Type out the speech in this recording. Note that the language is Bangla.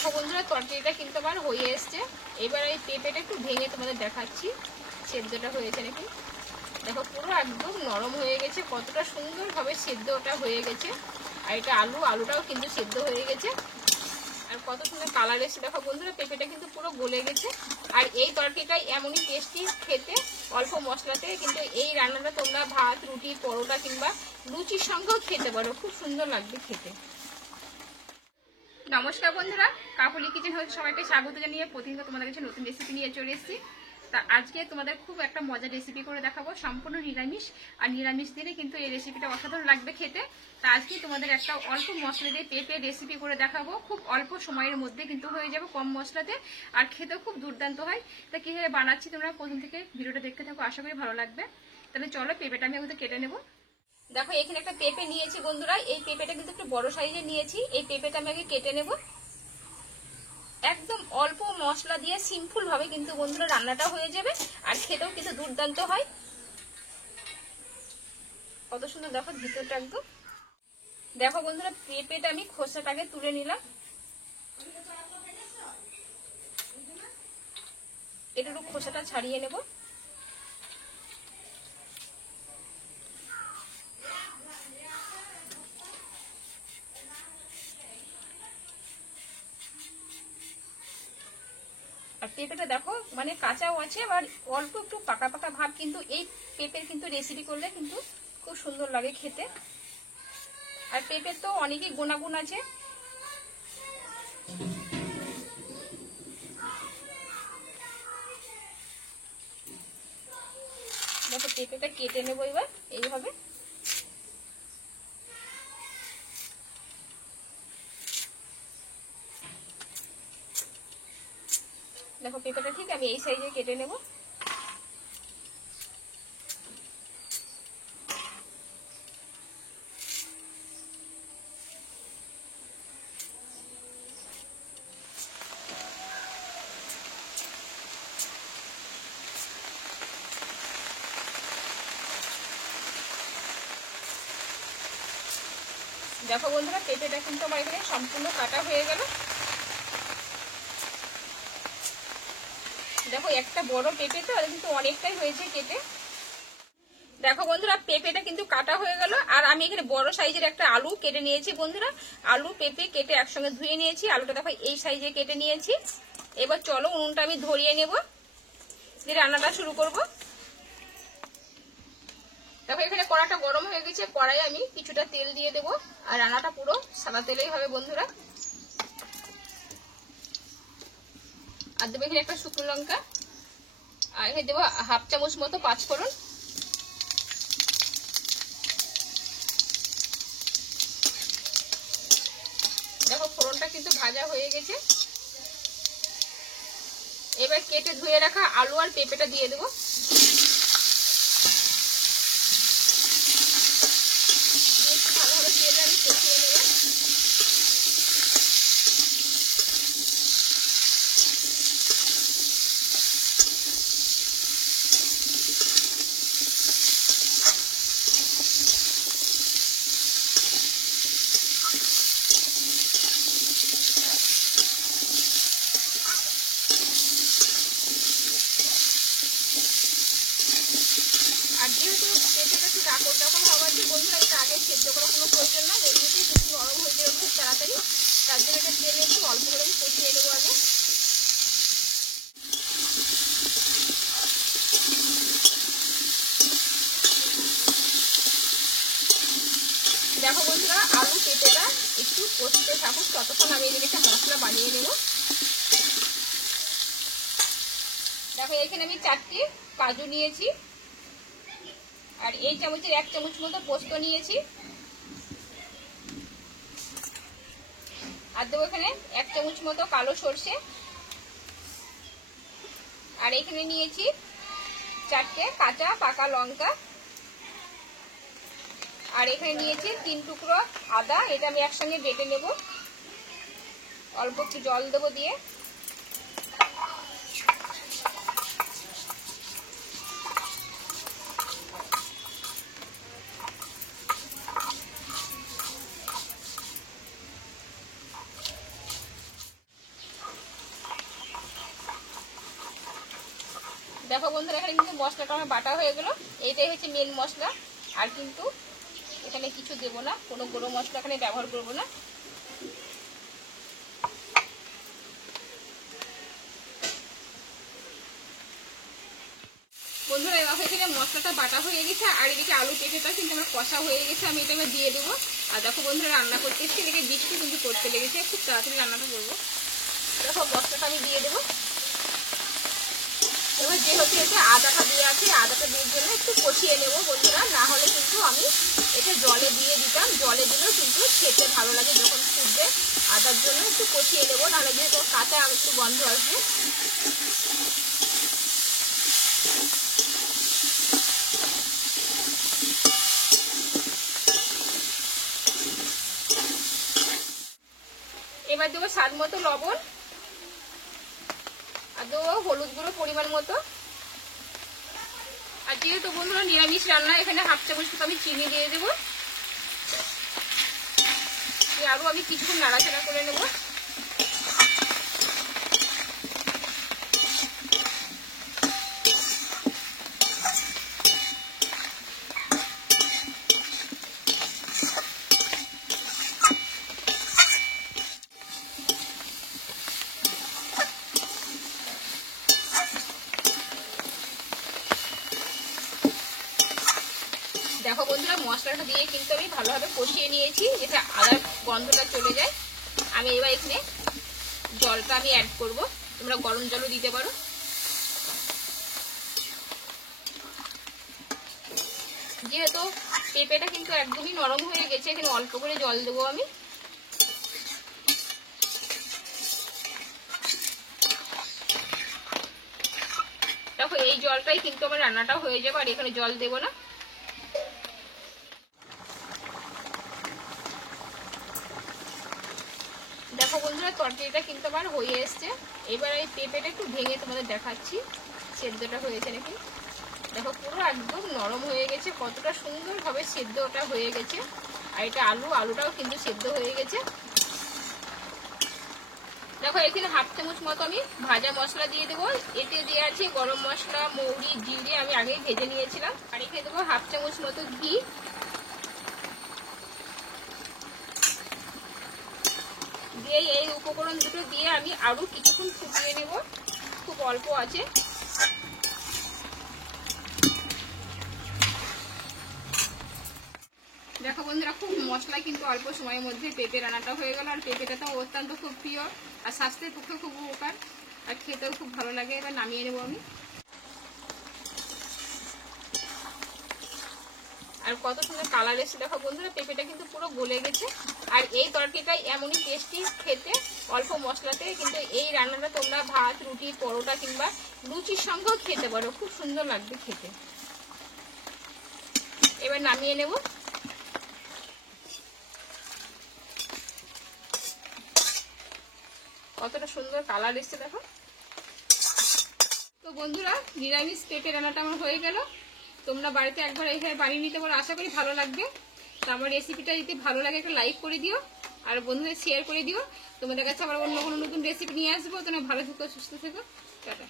দেখো বন্ধুরা তরকারিটা কিন্তু আমার হয়ে এসছে। এবার এই পেঁপেটা একটু ভেঙে তোমাদের দেখাচ্ছি সেদ্ধটা হয়েছে নাকি। দেখো পুরো একদম নরম হয়ে গেছে, কতটা সুন্দরভাবে সেদ্ধটা হয়ে গেছে। আর এটা আলুটাও কিন্তু সেদ্ধ হয়ে গেছে, আর কত সুন্দর কালার এসে দেখো বন্ধুরা পেঁপেটা কিন্তু পুরো গলে গেছে। আর এই তরকারিটাই এমনই টেস্টি খেতে, অল্প মশলাতে। কিন্তু এই রান্নাটা তোমরা ভাত, রুটি, পরোটা কিংবা লুচির সঙ্গেও খেতে পারো, খুব সুন্দর লাগবে খেতে। নমস্কার বন্ধুরা, কাকুলি কিচেন হচ্ছে সবাইকে স্বাগত জানিয়ে প্রতিদিন তোমাদের কাছে নতুন রেসিপি নিয়ে চলে এসেছি। তা আজকে তোমাদের খুব একটা মজার রেসিপি করে দেখাবো, সম্পূর্ণ নিরামিষ। আর নিরামিষ দিনে কিন্তু এই রেসিপিটা অসাধারণ লাগবে খেতে। তা আজকে তোমাদের একটা অল্প মশলা দিয়ে পেঁপে রেসিপি করে দেখাবো, খুব অল্প সময়ের মধ্যে কিন্তু হয়ে যাবে, কম মশলাতে, আর খেতেও খুব দুর্দান্ত হয়। তা কীভাবে বানাচ্ছি তোমরা প্রথম থেকে ভিডিওটা দেখতে থাকো, আশা করি ভালো লাগবে। তাহলে চলো পেঁপেটা আমি আমাদের কেটে নেবো। দেখো এখানে একটা পেঁপে নিয়েছি বন্ধুরা, এই পেঁপেটা কিন্তু একটু বড় সাইজের নিয়েছি। এই পেঁপেটা আমি আগে কেটে নেব। একদম অল্প মশলা দিয়ে সিম্পল ভাবে কিন্তু বন্ধুরা রান্নাটা হয়ে যাবে, আর খেতেও কিন্তু দুর্দান্ত হয়। কত সুন্দর দেখো ভিতরটা একদম। দেখো বন্ধুরা পেঁপেটা আমি খোসাটাকে তুলে নিলাম। একটু খোসাটা ছাড়িয়ে নেব। আর পেঁপেটা দেখো মানে কাঁচাও আছে, আবার অল্প একটু পাকা পাকা ভাব। কিন্তু এই পেঁপের কিন্তু রেসিপি করলে কিন্তু খুব সুন্দর লাগে খেতে। আর পেঁপের তো অনেকই গুণাগুণ আছে। দেখো পেঁপেটা কেটে নেবো এবার এইভাবে। দেখো পেঁপেটা ঠিক আমি এই সাইজে কেটে নেব। দেখো বন্ধুরা পেঁপেটা কিন্তু আমার এখানে সম্পূর্ণ কাটা হয়ে গেল। দেখো একটা বড় পেঁপে তো, কিন্তু অনেকটাই হয়েছে কেটে। দেখো বন্ধুরা পেঁপেটা কিন্তু কাটা হয়ে গেল। আর আমি এখানে বড় সাইজের একটা আলু কেটে নিয়েছি বন্ধুরা। আলু পেঁপে কেটে একসঙ্গে ধুয়ে নিয়েছি। আলুটা দেখো এই সাইজে কেটে নিয়েছি। এবার চলো উনুনটা আমি ধরিয়ে নেব, দিয়ে রান্নাটা শুরু করব। দেখো এখানে কড়াটা গরম হয়ে গেছে, কড়াই আমি কিছুটা তেল দিয়ে দেবো। আর রান্নাটা পুরো সাদা তেলেই হবে বন্ধুরা। আর দেবো এখানে একটা শুকনো লঙ্কা, আর এখানে দেবো হাফ চামচ মতো পাঁচফোড়ন। দেখো ফোড়নটা কিন্তু ভাজা হয়ে গেছে। এবার কেটে ধুয়ে রাখা আলু আর পেঁপেটা দিয়ে দেবো। ভালোভাবে তেলে আমি কষিয়ে নেব। আর যেহেতু পেঁপেটা একটু ডাকর ডাকর হওয়ার যে বন্ধুরা, এটা আগে সেদ্ধ করার কোনো প্রয়োজন না, এমনিতেই কিন্তু নরম হয়ে যাবে খুব তাড়াতাড়ি। তার জন্য এটা তেলে একটু অল্প করে আমি কষিয়ে নেবো আগে। দেখো বন্ধুরা আলু পেঁপেটা একটু কষতে থাকুক, ততক্ষণ আমি এদিকে একটা মশলা বানিয়ে নেব। দেখো এখানে আমি 4টি কাজু নিয়েছি, আর এই চামচের 1 চামচ মতো পোস্ত নিয়েছি। আর দেবো এখানে 1 চামচ মতো কালো সর্ষে। আর এখানে নিয়েছি 4টে কাঁচা পাকা লঙ্কা। আর এখানে নিয়েছি 3 টুকরো আদা, এটা আমি একসঙ্গে বেটে নেব। অল্প একটু জল দেবো, দিয়ে দেখো বন্ধুরা, এখানে কিন্তু মশলাটা আমার বাটা হয়ে গেল। এইটাই হচ্ছে মেন মশলা। আর কিন্তু এখানে কিছু দেব না, কোনো গুঁড়ো মশলা এখানে ব্যবহার করব না। বন্ধুরা এবার এখানে মশলাটা বাটা হয়ে গেছে, আর এদিকে আলু পেঁপেটা কিন্তু আমার কষা হয়ে গেছে। আমি এটা এবার দিয়ে দেবো। আর দেখো বন্ধুরা, রান্না করতে এসেছি, এদিকে বৃষ্টি কিন্তু করতে লেগেছে, খুব তাড়াতাড়ি রান্নাটা করবো। দেখো মশলাটা আমি দিয়ে দেবো। এবার যেহেতু এতে আদাটা দিয়ে আছে, আদাটা দিয়ে জন্য একটু কষিয়ে নেবো বন্ধুরা, না হলে কিন্তু আমি এটা জলে দিয়ে দিতাম। জলে দিলেও কিন্তু খেতে ভালো লাগে যখন ফুটবে। আদার জন্য একটু কষিয়ে নেবো, নাহলে যেহেতু কাঁচা একটু গন্ধ আসবে। এবার দেবো স্বাদ মতো লবণ, আর দেবো হলুদ গুঁড়ো পরিমাণ মতো। আর যেহেতু বন্ধুরা নিরামিষ রান্না, এখানে 1/2 চামচ মতো আমি চিনি দিয়ে দেবো। আরও আমি কিছুক্ষণ নাড়াচাড়া করে নেব। দেখো বন্ধুরা, মশলাটা দিয়ে কিন্তু আমি ভালোভাবে কষিয়ে নিয়েছি, যাতে আদার গন্ধটা চলে যায়। আমি এবার এখানে জলটা আমি অ্যাড করব। তোমরা গরম জলও দিতে পারো। যেহেতু পেঁপেটা কিন্তু একদমই নরম হয়ে গেছে, এখানে অল্প করে জল দেবো আমি। দেখো এই জলটাই কিন্তু আমার রান্নাটা হয়ে যাবে, আর এখানে জল দেবো না। দেখো বন্ধুরা, তরকারিটা কিন্তু আমার হয়ে এসছে। এবার এই পেঁপেটা একটু ভেঙে তোমাদের দেখাচ্ছি সেদ্ধটা হয়েছে নাকি। দেখো পুরো একদম নরম হয়ে গেছে, কতটা সুন্দরভাবে সেদ্ধ ওটা হয়ে গেছে। আর এটা আলুটাও কিন্তু সেদ্ধ হয়ে গেছে। দেখো এখানে 1/2 চামচ মতো আমি ভাজা মশলা দিয়ে দেবো। এতে দিয়ে আছে গরম মশলা, মৌরি, জিরে আমি আগেই ভেজে নিয়েছিলাম। আর এখানে দেবো 1/2 চামচ মতো ঘি। দিয়ে এই উপকরণ দুটো দিয়ে আমি আরো কিছুক্ষণ ফুটিয়ে নেব, খুব অল্প আছে। দেখো বন্ধুরা, খুব মশলা কিন্তু অল্প সময়ের মধ্যে পেঁপে রান্নাটা হয়ে গেল। আর পেঁপেটা তো অত্যন্ত খুব প্রিয়, আর স্বাস্থ্যের পক্ষে খুব উপকার, আর খেতেও খুব ভালো লাগে। এবার নামিয়ে নেবো আমি। আর কত সুন্দর কালার এসে দেখো বন্ধুরা, পেঁপেটা কিন্তু পুরো গলে গেছে। আর এই তরকারিটাই এমনই টেস্টি খেতে, অল্প মশলাতে। কিন্তু এই রান্নাটা তোমরা ভাত, রুটি, পরোটা কিংবা লুচির সঙ্গেও খেতে পারো, খুব সুন্দর লাগবে খেতে। এবার নামিয়ে নেব। কতটা সুন্দর কালার এসছে দেখো। তো বন্ধুরা, নিরামিষ পেঁপে রান্নাটা আমার হয়ে গেল। তোমরা বাড়িতে একবার এইভাবে বানিয়ে নিতে পারো, আশা করি ভালো লাগবে। তো আমার রেসিপিটা যদি ভালো লাগে একটা লাইক করে দিও, আর বন্ধুদের শেয়ার করে দিও। তোমাদের কাছে আবার অন্য কোনো নতুন রেসিপি নিয়ে আসবো। তোমরা ভালো থেকো, সুস্থ থেকো, টাটা।